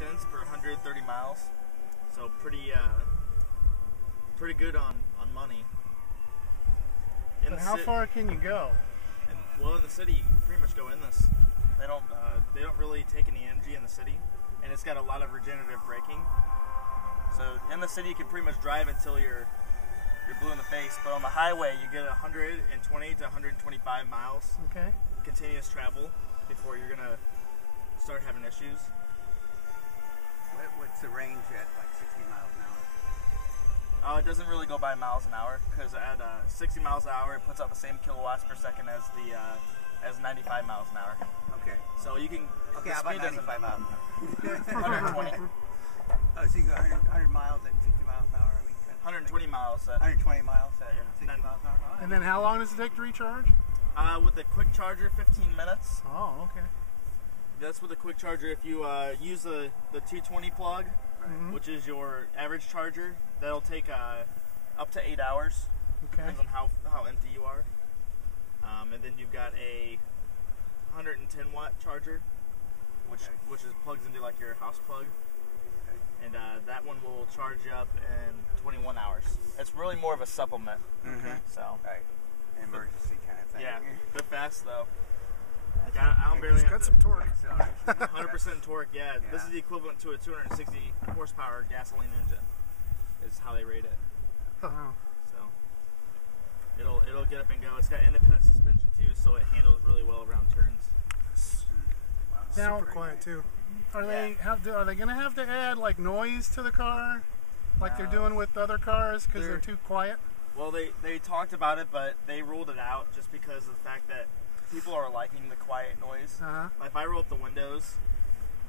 cents per 130 miles. So pretty good on money. But how far can you go? Well, in the city, you can pretty much go in this. They don't really take any energy in the city, and it's got a lot of regenerative braking. So in the city, you can pretty much drive until you're blue in the face. But on the highway, you get 120 to 125 miles. Okay. Continuous travel before you're gonna start having issues. What's the range at like 60 miles an hour? It doesn't really go by miles an hour because at 60 miles an hour, it puts out the same kilowatts per second as the as 95 miles an hour. Okay. So you can. Okay, how about 95 miles an hour? 120. Oh, so you go 100 miles at 60 miles an hour? I mean, 120 miles. 120 miles at 60 miles an hour? Oh, and then how long does it take to recharge? With the quick charger, 15 minutes. Oh, okay. That's with the quick charger. If you use the 220 plug, Mm-hmm. which is your average charger, that'll take up to 8 hours. Okay. Depends on how empty you are. And then you've got a 110 watt charger, which plugs into like your house plug. And that one will charge you up in 21 hours. It's really more of a supplement. Mm-hmm. So. Right. An emergency kind of thing. Yeah. They're fast though. Like I don't barely It's have got to. some torque. 100% torque. Yeah. This is the equivalent to a 260 horsepower gasoline engine. Is how they rate it. Oh. So it'll get up and go. It's got independent suspension too, so it handles really well around turns. Wow. Now, Super quiet too. Are they going to have to add like noise to the car, like they're doing with other cars because they're too quiet? Well, they talked about it, but they ruled it out just because of the fact that people are liking the quiet noise. Uh-huh. Like if I roll up the windows,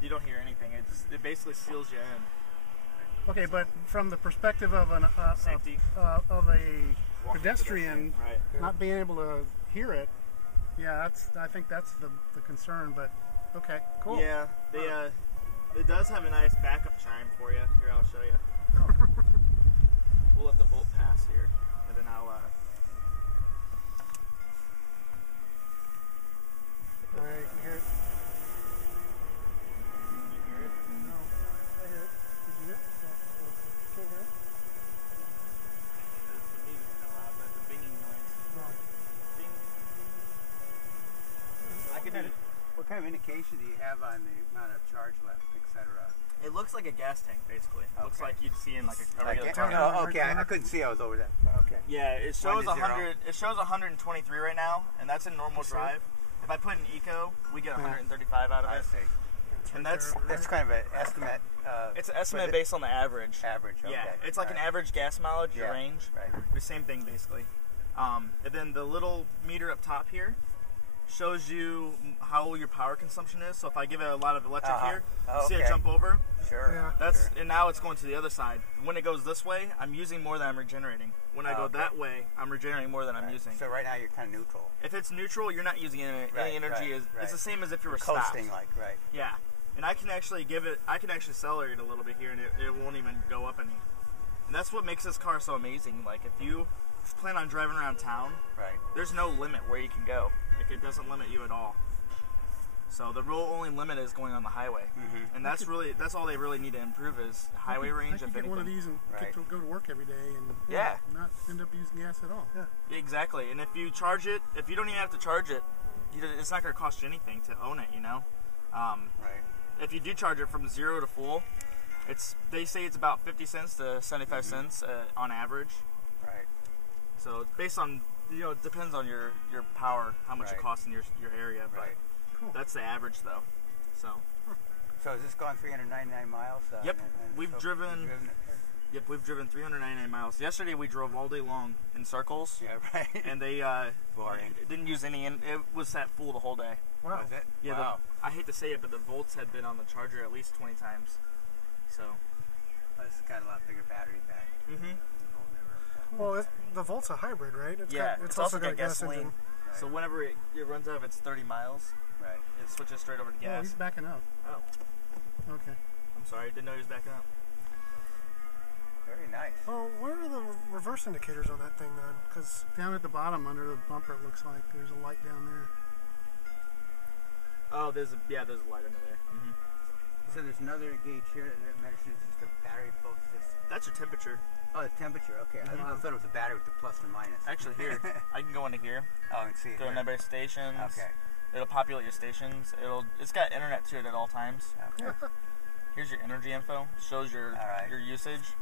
you don't hear anything. It basically seals you in. Okay, but from the perspective of Safety. Of a Walking pedestrian, right? not being able to hear it, yeah, I think that's the concern. But okay, cool. Yeah, it does have a nice backup chime for you. Here, I'll show you. We'll let the Volt pass here, and then I'll. All right, you hear it? You hear it? No, I hear it. Did you hear it? No, can't hear it. The music's kind of loud, but the binging noise. No. Bing. I could do it. What kind of indication do you have on the amount of charge left, etc.? It looks like a gas tank, basically. It looks like you'd see in like a regular Okay. car. Oh, okay. I couldn't see. I was over that. Okay. Yeah, it shows 1 to 0. 100. It shows 123 right now, and that's in normal drive. If I put in eco, we get 135 out of I it. see. And that's kind of an estimate. it's an estimate based on the average. Average. Okay. Yeah, it's like an average gas mileage, your range. Right. The same thing basically. And then the little meter up top here shows you how your power consumption is. So if I give it a lot of electric here, you see it jump over. Sure. Yeah. And now it's going to the other side. When it goes this way, I'm using more than I'm regenerating. When I go that way, I'm regenerating more than I'm using. So right now you're kind of neutral. If it's neutral, you're not using any energy. It's the same as if you were coasting, stopped. right? Yeah. And I can actually accelerate a little bit here, and it won't even go up any. And that's what makes this car so amazing. Like if you plan on driving around town, there's no limit where you can go. Like it doesn't limit you at all. So the real only limit is going on the highway, and that's all they really need to improve is highway range. I could get one of these and go to work every day and not end up using gas at all. Yeah. Exactly. And if you charge it, if you don't even have to charge it, it's not going to cost you anything to own it. You know. If you do charge it from 0 to full, they say it's about 50 cents to 75 cents on average. Right. So based on it depends on your power, how much it costs in your area, but that's the average though. So has this gone 399 miles? Yep, we've driven 399 miles. Yesterday we drove all day long in circles. Yeah, right. And they boring. Didn't use any. It was set full the whole day. Wow. Was it? Yeah. Wow. I hate to say it, but the volts had been on the charger at least 20 times. So. This has got a lot bigger battery pack. Well, the Volt's a hybrid, right? It's also got gasoline. engine. Right. So whenever it runs out of its 30 miles, it switches straight over to gas. Oh, he's backing up. Oh. Okay. I'm sorry, didn't know he was backing up. Very nice. Well, where are the reverse indicators on that thing then? Because Down at the bottom under the bumper, it looks like there's a light down there. Oh, there's a light under there. So there's another gauge here that measures just the battery voltage. That's your temperature. Oh, the temperature. Okay, I thought it was the battery with the plus and minus. Actually, here I can go into here. Oh, and see it. Go to number stations. Okay. It'll populate your stations. It's got internet to it at all times. Okay. Here's your energy info. Shows your usage.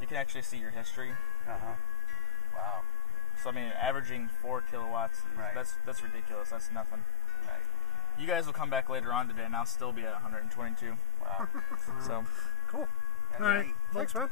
You can actually see your history. Wow. So I mean, averaging 4 kilowatts. Right. That's ridiculous. That's nothing. Right. You guys will come back later on today, and I'll still be at 122. Wow. So Cool. That's All right. neat. Thanks, man.